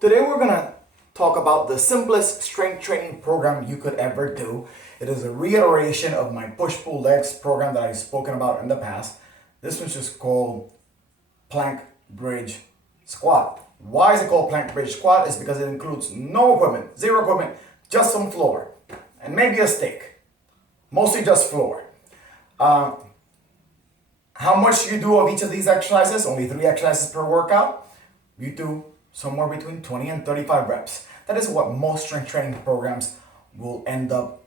Today we're gonna talk about the simplest strength training program you could ever do. It is a reiteration of my push-pull legs program that I've spoken about in the past. This one's just called plank bridge squat. Why is it called plank bridge squat? Is because it includes no equipment, zero equipment, just some floor and maybe a stick. Mostly just floor. How much you do of each of these exercises? Only 3 exercises per workout. You do somewhere between 20 and 35 reps. That is what most strength training programs will end up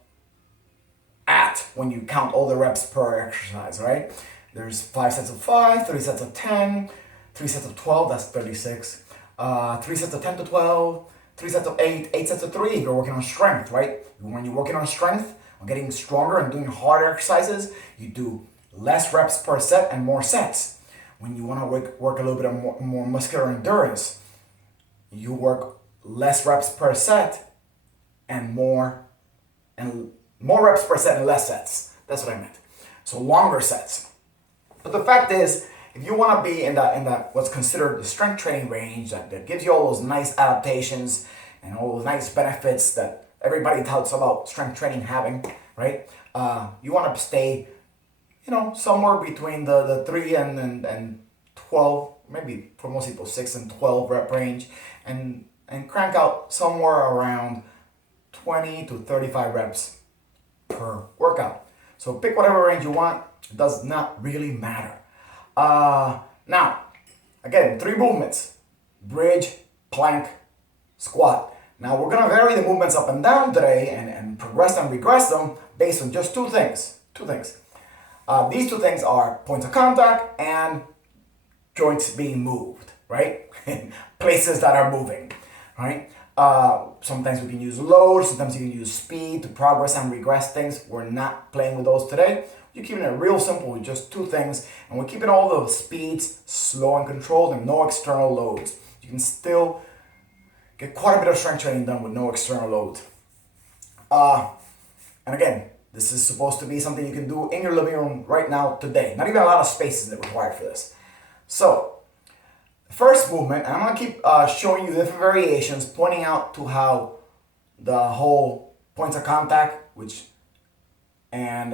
at when you count all the reps per exercise, right? There's 5 sets of 5, 3 sets of 10, 3 sets of 12, that's 36. 3 sets of 10 to 12, 3 sets of 8, 8 sets of 3 if you're working on strength, right? When you're working on strength, on getting stronger and doing harder exercises, you do less reps per set and more sets. When you want to work a little bit of more muscular endurance, you work less reps per set and more reps per set and less sets. That's what I meant. So longer sets. But the fact is, if you want to be in that what's considered the strength training range that gives you all those nice adaptations and all those nice benefits that everybody talks about strength training having, right? You want to stay, somewhere between the 3 and 12, maybe for most people 6 and 12 rep range, and crank out somewhere around 20 to 35 reps per workout. So pick whatever range you want. It does not really matter. Now, again, 3 movements: bridge, plank, squat. Now we're gonna vary the movements up and down today and progress and regress them based on just two things. These 2 things are points of contact and joints being moved, right? Places that are moving, right? Sometimes we can use load, sometimes you can use speed to progress and regress things. We're not playing with those today. You're keeping it real simple with just 2 things, and we're keeping all the speeds slow and controlled and no external loads. You can still get quite a bit of strength training done with no external loads. And again, this is supposed to be something you can do in your living room right now today. Not even a lot of space is required for this. So, the first movement, and I'm going to keep showing you different variations, pointing out to how the whole points of contact, and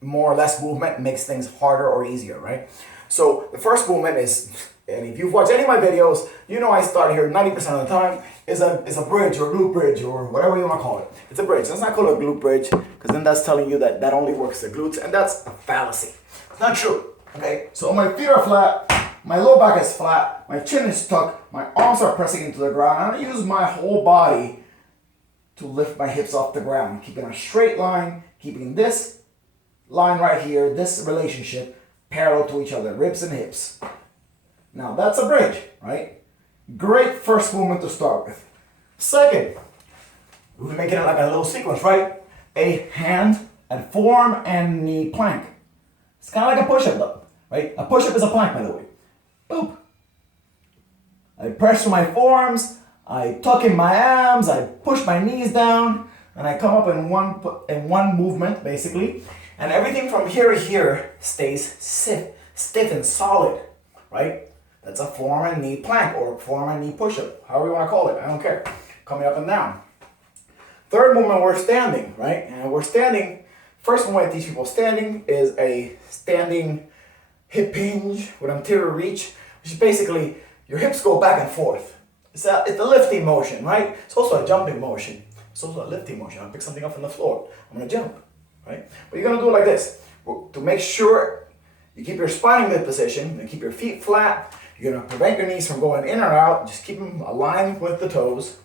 more or less movement makes things harder or easier, right? So the first movement is, and if you've watched any of my videos, I start here 90% of the time, is a bridge or glute bridge or whatever you want to call it. It's a bridge. Let's not call it a glute bridge, because then that's telling you that only works the glutes, and that's a fallacy. It's not true. Okay, so my feet are flat, my low back is flat, my chin is tucked, my arms are pressing into the ground, and I use my whole body to lift my hips off the ground, keeping a straight line, keeping this line right here, this relationship, parallel to each other, ribs and hips. Now that's a bridge, right? Great first movement to start with. Second, we're making it like a little sequence, right? A hand and forearm and knee plank. It's kind of like a push-up though, right? A push-up is a plank, by the way. Boop. I press with my forearms, I tuck in my abs, I push my knees down, and I come up in one movement, basically. And everything from here to here stays stiff and solid, right? That's a forearm and knee plank or forearm and knee push-up, however you want to call it. I don't care. Coming up and down. Third movement, we're standing, right? And we're standing. First movement I teach people standing is a standing hip hinge with anterior reach, which is basically your hips go back and forth. It's a lifting motion, right? It's also a jumping motion. It's also a lifting motion. I'll pick something up from the floor. I'm gonna jump, right? But you're gonna do it like this. To make sure you keep your spine in good position and keep your feet flat, you're gonna prevent your knees from going in or out. Just keep them aligned with the toes.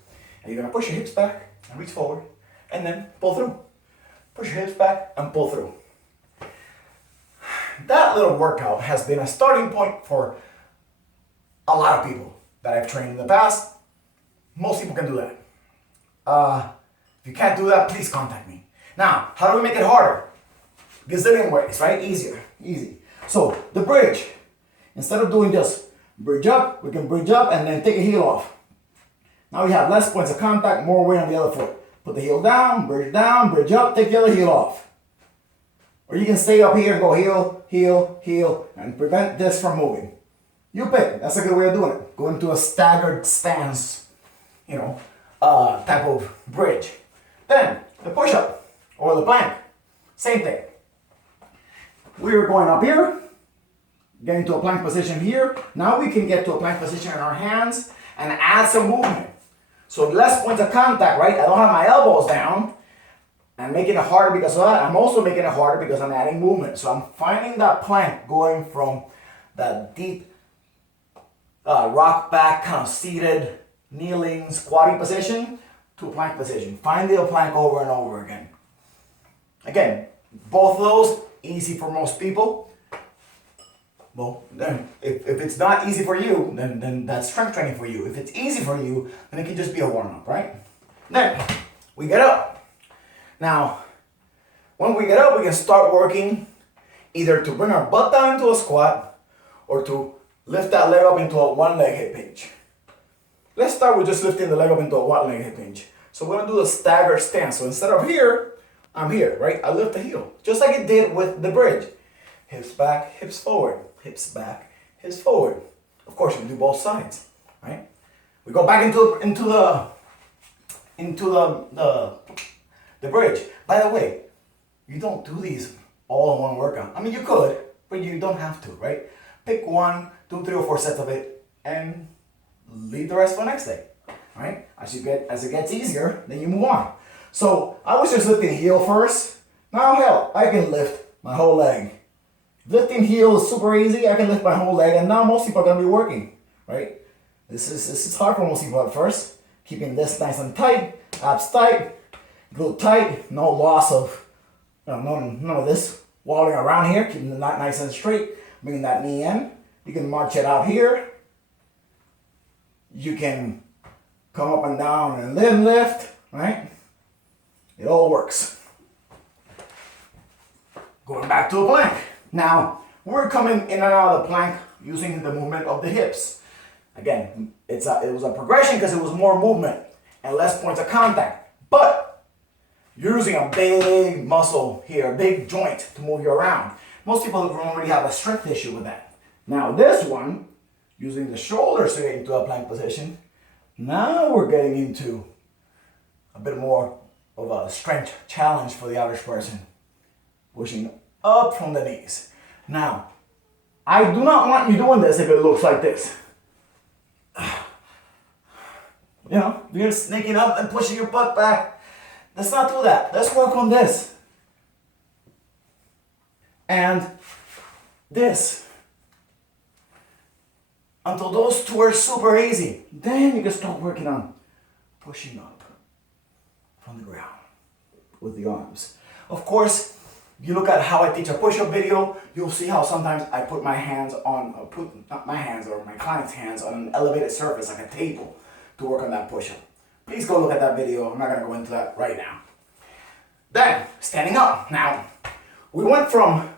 And you're gonna push your hips back and reach forward and then pull through. Push your hips back and pull through. That little workout has been a starting point for a lot of people that I've trained in the past. Most people can do that. If you can't do that, please contact me. Now, how do we make it harder? Gazillion ways, right? Easy. So, the bridge. Instead of doing just bridge up, we can bridge up and then take a heel off. Now we have less points of contact, more weight on the other foot. Put the heel down, bridge up, take the other heel off. Or you can stay up here and go heel, heel, heel, and prevent this from moving. You pick. That's a good way of doing it. go into a staggered stance, type of bridge. Then the push-up or the plank, same thing. We're going up here, getting to a plank position here. Now we can get to a plank position in our hands and add some movement. So less points of contact, right? I don't have my elbows down. I'm making it harder because of that. I'm also making it harder because I'm adding movement. So I'm finding that plank going from that deep rock back, kind of seated, kneeling, squatting position to a plank position. Find the plank over and over again. Again, both of those, easy for most people. Well, then if it's not easy for you, then that's strength training for you. If it's easy for you, then it can just be a warm-up, right? Then we get up. Now, when we get up, we can start working either to bring our butt down into a squat or to lift that leg up into a one-leg hip hinge. Let's start with just lifting the leg up into a one-leg hip hinge. So we're gonna do the staggered stance. So instead of here, I'm here, right? I lift the heel, just like it did with the bridge. Hips back, hips forward, hips back, hips forward. Of course, you can do both sides, right? We go back into the bridge. By the way, you don't do these all in one workout. I mean, you could, but you don't have to, right? Pick 1, 2, 3, or 4 sets of it and leave the rest for the next day, right? As it gets easier, then you move on. So I was just lifting heel first. Now hell, I can lift my whole leg. Lifting heel is super easy. I can lift my whole leg, and now most people are gonna be working, right? This is hard for most people at first. Keeping this nice and tight, abs tight, glute tight, no loss of, none of this wobbling around here. Keeping the knot nice and straight. Bringing that knee in. You can march it out here. You can come up and down and lift, right? It all works. Going back to a plank. Now, we're coming in and out of the plank using the movement of the hips. Again, it was a progression because it was more movement and less points of contact. But you're using a big muscle here, a big joint to move you around. Most people don't already have a strength issue with that. Now this one, using the shoulders to get into a plank position, now we're getting into a bit more of a strength challenge for the average person. Pushing up from the knees. Now, I do not want you doing this if it looks like this. You're sneaking up and pushing your butt back. Let's not do that. Let's work on this. And this. Until those two are super easy. Then you can start working on pushing up from the ground with the arms. Of course, you look at how I teach a push-up video, you'll see how sometimes I put my hands on, not my hands or my client's hands on an elevated surface like a table to work on that push-up. Please go look at that video. I'm not gonna go into that right now. Then, standing up. Now, we went from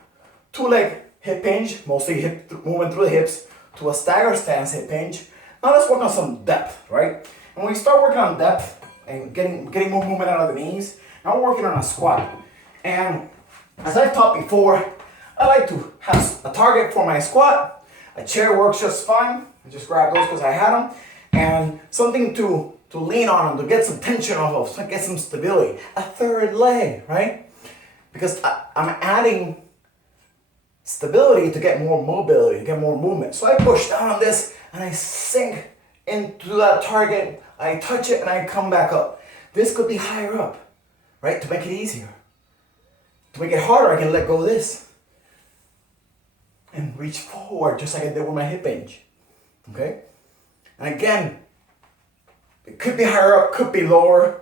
2-leg hip hinge, mostly hip movement through the hips, to a stagger stance hip hinge. Now let's work on some depth, right? And when we start working on depth and getting more movement out of the knees, now we're working on a squat. And as I've taught before, I like to have a target for my squat. A chair works just fine. I just grabbed those because I had them. And something to lean on, to get some tension off of, to get some stability. A third leg, right? Because I'm adding stability to get more mobility, to get more movement. So I push down on this and I sink into that target. I touch it and I come back up. This could be higher up, right? To make it easier. To make it harder, I can let go of this and reach forward just like I did with my hip hinge. Okay? And again, it could be higher up, could be lower,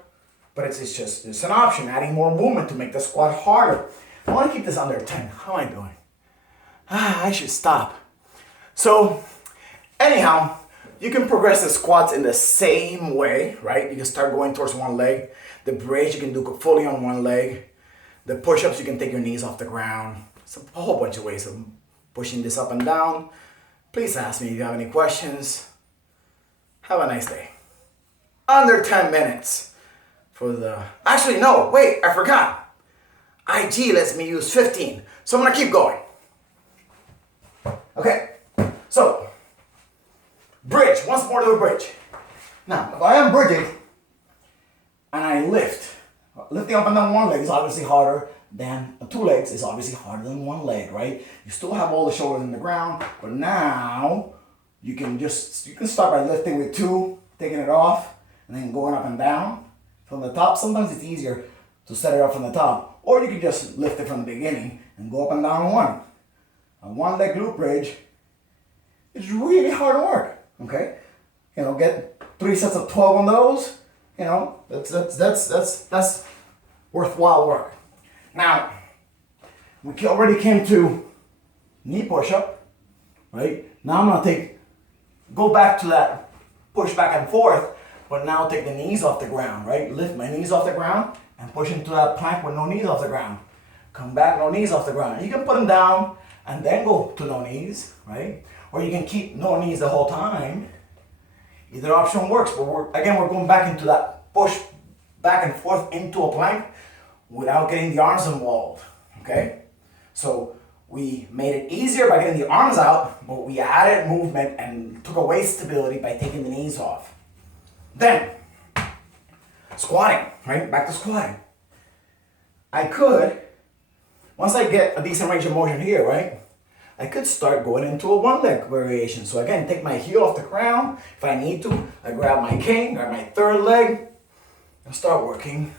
but it's an option, adding more movement to make the squat harder. I want to keep this under 10. How am I doing? I should stop. So, anyhow, you can progress the squats in the same way, right? You can start going towards one leg. The bridge you can do fully on one leg. The push-ups, you can take your knees off the ground. It's a whole bunch of ways of pushing this up and down. Please ask me if you have any questions. Have a nice day. Under 10 minutes for the... Actually, no, wait, I forgot. IG lets me use 15, so I'm gonna keep going. Okay, so Bridge, once more to a bridge. Now, if I am bridging and I lift, lifting up and down one leg is obviously harder than two legs, is obviously harder than one leg, right? You still have all the shoulders in the ground, but now you can start by lifting with two, taking it off, and then going up and down from the top. Sometimes it's easier to set it up from the top, or you can just lift it from the beginning and go up and down on one. A one leg glute bridge is really hard work, okay? You know, get 3 sets of 12 on those, you know, that's worthwhile work. Now, we already came to knee push-up, right? Now I'm gonna go back to that push back and forth, but now take the knees off the ground, right? Lift my knees off the ground and push into that plank with no knees off the ground. Come back, no knees off the ground. You can put them down and then go to no knees, right? Or you can keep no knees the whole time. Either option works, but we're going back into that push back and forth into a plank without getting the arms involved, okay? So we made it easier by getting the arms out, but we added movement and took away stability by taking the knees off. Then, squatting, right? Back to squatting. I could, once I get a decent range of motion here, right? I could start going into a one leg variation. So again, take my heel off the ground. If I need to, I grab my cane, grab my third leg, and start working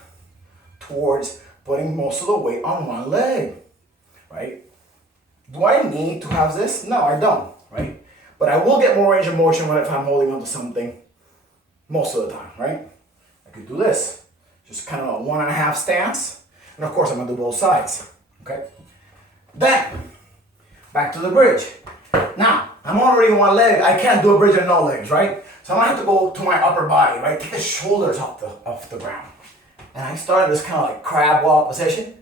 towards putting most of the weight on one leg, right? Do I need to have this? No, I don't, right? But I will get more range of motion if I'm holding onto something most of the time, right? I could do this, just kind of a 1.5 stance. And of course, I'm gonna do both sides, okay? Then, back to the bridge. Now, I'm already one leg. I can't do a bridge on no legs, right? So I'm gonna have to go to my upper body, right? Take the shoulders off the ground. And I start this kind of like crab walk position.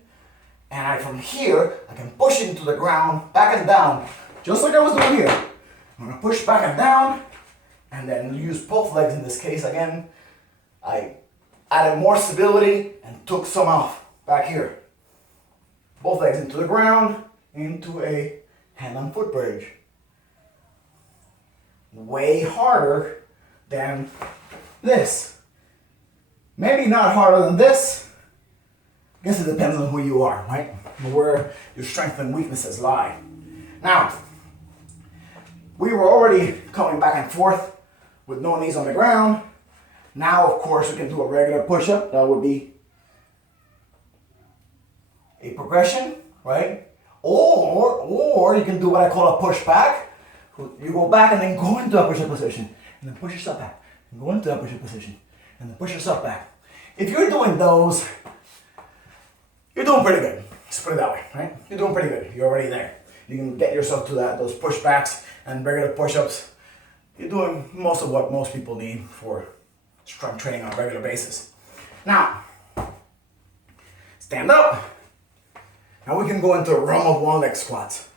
And from here, I can push into the ground, back and down, just like I was doing here. I'm gonna push back and down, and then use both legs in this case. Again, I added more stability and took some off back here. Both legs into the ground, into a hand and foot bridge. Way harder than this. Maybe not harder than this. I guess it depends on who you are, right? Where your strengths and weaknesses lie. Now, we were already coming back and forth with no knees on the ground. Now, of course, we can do a regular push-up. That would be a progression, right? Or you can do what I call a push back. You go back and then go into a push-up position. And then push yourself back. And go into a push-up position. And then push yourself back. If you're doing those, you're doing pretty good. Let's put it that way, right? You're doing pretty good. You're already there. You can get yourself to those push-backs and regular push-ups. You're doing most of what most people need for strength training on a regular basis. Now, stand up. Now we can go into a realm of one leg squats.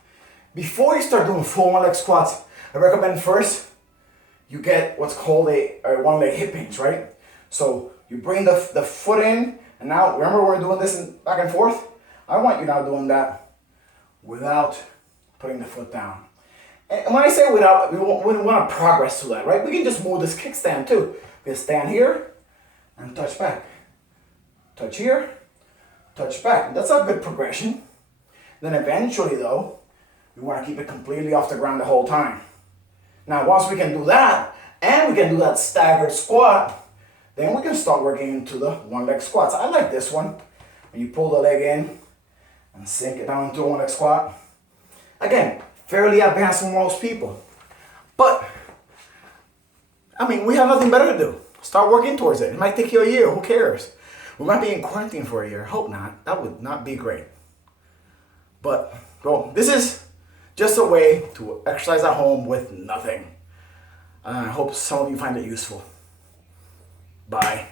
Before you start doing full one leg squats, I recommend first you get what's called a one leg hip hinge, right? So you bring the foot in, and now remember we're doing this back and forth? I want you now doing that without putting the foot down. And when I say without, we want to progress to that, right? We can just move this kickstand too. We can stand here and touch back. Touch here, touch back. That's a good progression. Then eventually though, we want to keep it completely off the ground the whole time. Now once we can do that, and we can do that staggered squat, then we can start working into the one leg squats. I like this one. When you pull the leg in and sink it down into a one leg squat. Again, fairly advanced for most people. But, I mean, we have nothing better to do. Start working towards it. It might take you a year, who cares? We might be in quarantine for a year, hope not. That would not be great. But, well, this is just a way to exercise at home with nothing. I hope some of you find it useful. Bye.